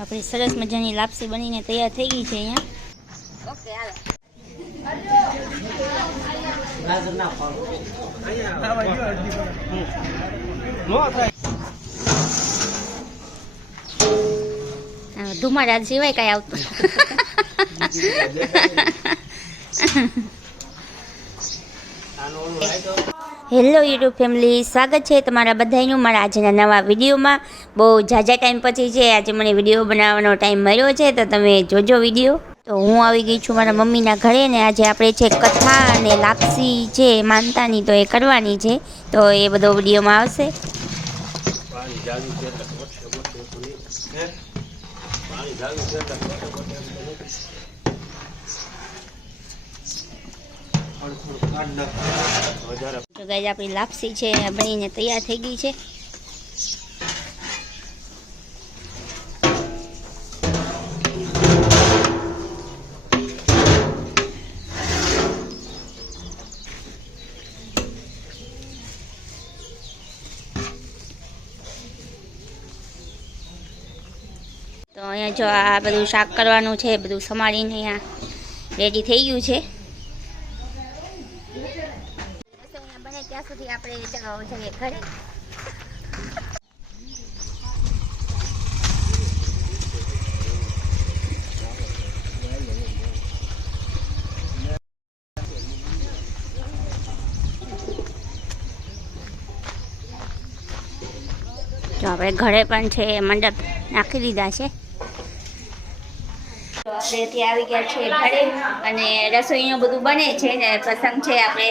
આપણી સરસ મજાની લાપસી બનીને તૈયાર થઈ ગઈ છે અહીંયા. ઓકે હાલો. ધુમાડા સિવાય કઈ આવતું. હેલો યુટ્યુબ ફેમિલી, સ્વાગત છે તમારા બધાનું મારા આજના નવા વિડીયોમાં. બહુ ઝાઝા ટાઈમ પછી છે આજે મને વિડીયો બનાવવાનો ટાઈમ મળ્યો છે, તો તમે જોજો વિડીયો. તો હું આવી ગઈ છું મારા મમ્મીના ઘરે ને આજે આપણે છે કથા અને લાપસી છે માનતાની, તો એ કરવાની છે, તો એ બધો વિડીયોમાં આવશે. તો ગાઈસ આપણી લાપસી છે બનીને તૈયાર થઈ ગઈ છે. તો અહીંયા જો આ બધું શાક કરવાનું છે, બધું સમારીને અહીંયા રેડી થઈ ગયું છે. ત્યાં સુધી આપણે જઈએ ઘરે. જો આપણે ઘરે પણ છે મંડપ નાખી દીધા છે. તો આપણે ત્યાં આવી ગયા છે ઘરે અને રસોઈનું બધું બને છે ને પ્રસંગ છે આપણે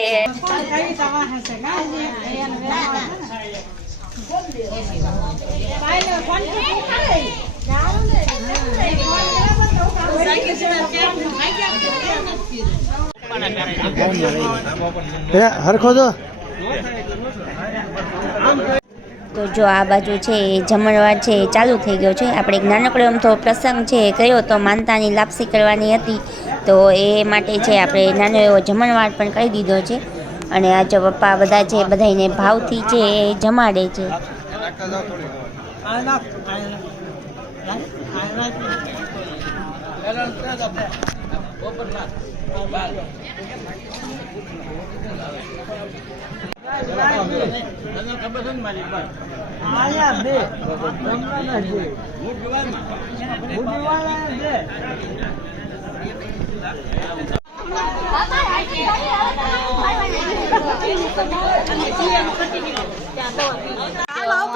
હરખો તો. તો જો આ બાજુ છે જમણવાર છે ચાલુ થઈ ગયો છે. આપણે એક નાનકડો એમ તો પ્રસંગ છે કર્યો તો માનતાની લાપસી કરવાની હતી, તો એ માટે છે આપણે નાનો એવો જમણવાર પણ કરી દીધો છે. અને આ જો પપ્પા બધા છે બધાને ભાવથી છે એ જમાડે છે.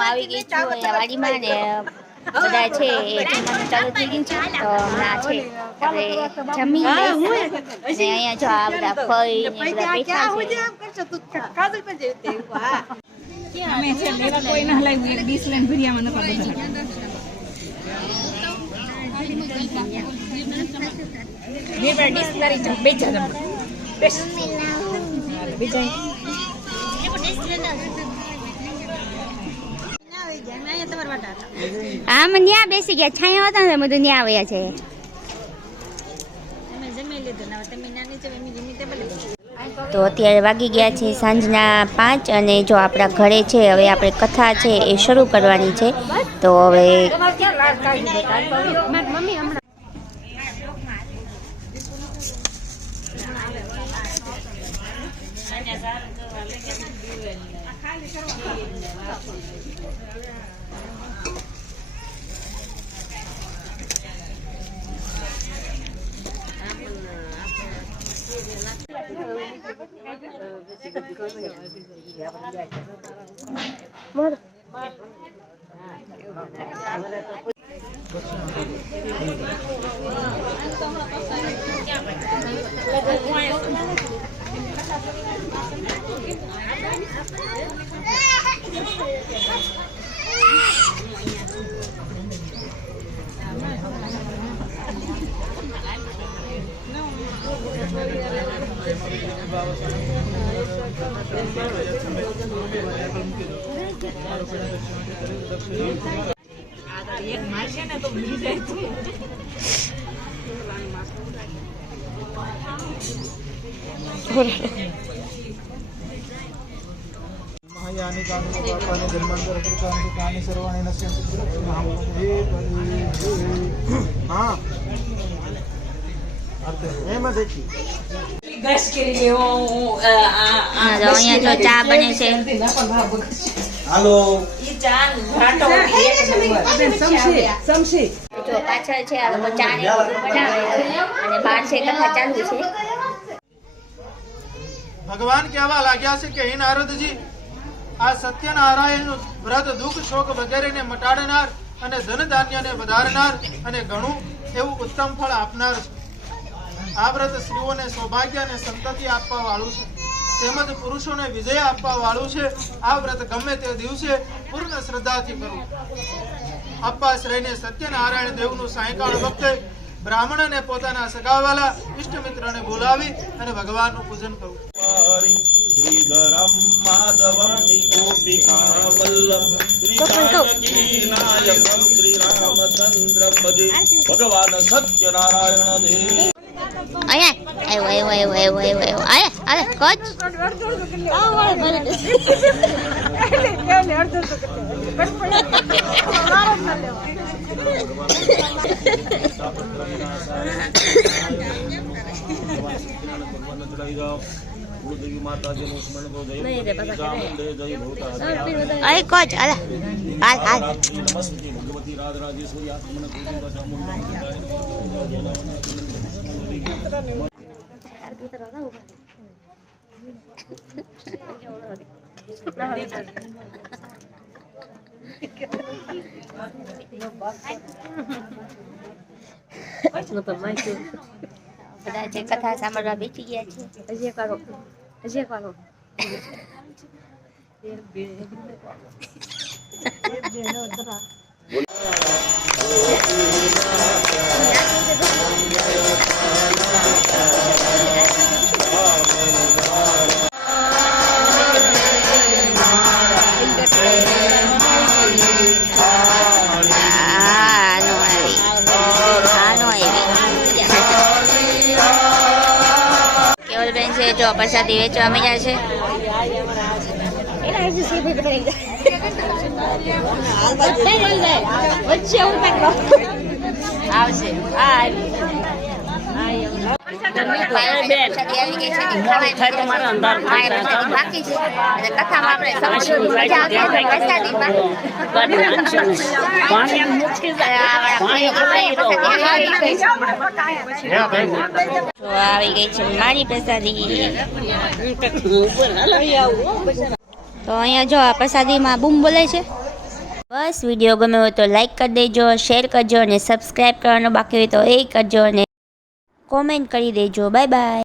આવી ગઈ છું વાડીમાં ને બધા છે જમવાનું ચાલુ થઈ ગયું છે. તો હમણાં છે આપણે જમી અહીંયા જો આ બધા ફઈ ને બધા બેઠા છે. અમે છે લેવા કોઈ ન હલાવ્યું, એક ડીશ લઈને ભરિયામાં નતા બધા બે બે ડીશ લારી છે બે જા બેસ બીજા આમ ન્યા બેસી ગયા, છાયા હતા ને બધું ન્યા આવ્યા છે. તો અત્યારે વાગી ગયા છે સાંજના 5 અને જો આપણા ઘરે છે હવે આપણે કથા છે એ શરૂ કરવાની છે. તો હવે એક મારશે ને તો ભૂલી જાય છે. यानी कानि पापानि जन्मांतर कृतानि सुखानि सर्वाणि नश्यन्ति हाँ એમ જ હતી બ્રશ કરી લેવો હા, તો અહીંયા જો ચા બને છે. હાલો ઈ ચા ઘાટો સમસી જો પાછળ છે આ લોકો ચા ને બધું બનાવે છે અને બહાર છે કથા ચાલુ છે. ભગવાન કહેવા લાગ્યા છે કે હે નારદજી, આ સત્યનારાયણનું વ્રત દુઃખ શોક વગેરેને મટાડનાર અને ધન ધાન્યને વધારનાર અને ઘણું એવું ઉત્તમ ફળ આપનાર છે. આ વ્રત સ્ત્રીઓને સૌભાગ્ય અને સંતતિ આપવા વાળું છે, તેમજ પુરુષોને વિજય આપવા વાળું છે. આ વ્રત ગમે તે દિવસે પૂર્ણ શ્રદ્ધાથી કરવું. અપાશ્રયને સત્યનારાયણ દેવનું સાયંકાળ વખતે બ્રાહ્મણને પોતાના સગાવાલા ઇષ્ટ મિત્રને બોલાવી અને ભગવાનનું પૂજન કરવું. શ્રીધરમ માધવમ ગોપિકા વલ્લભ શ્રી જાનકી નાયકમ શ્રી રામચંદ્ર ભજે ભગવાન સત્યનારાયણ દેવ. અહીંયા આવ્યો આલે કોચ દેવી માતાજીનું સ્મરણ કરો. અરે કોચ આલે હાલ નમસ્તે ભગવતી રાજરાજેશ્વરી આત્મન બધા જે કથા સાંભળવા બેસી ગયા છે. હજી એક વારો કેવલબેન છે જો પ્રસાદી વેચવા મળ્યા છે. આવશે પ્રસાદી આવી ગઈ છે. બાકી છે કથામાં આપણે પ્રસાદીમાં આવી ગઈ છે મારી પ્રસાદી. તો અહીંયા જો આ પ્રસાદીમાં બૂમ બોલે છે. બસ વિડીયો ગમે હોય તો લાઈક કરી દેજો, શેર કરજો અને સબસ્ક્રાઈબ કરવાનું બાકી હોય તો એ કરજો અને કોમેન્ટ કરી દેજો. Bye bye.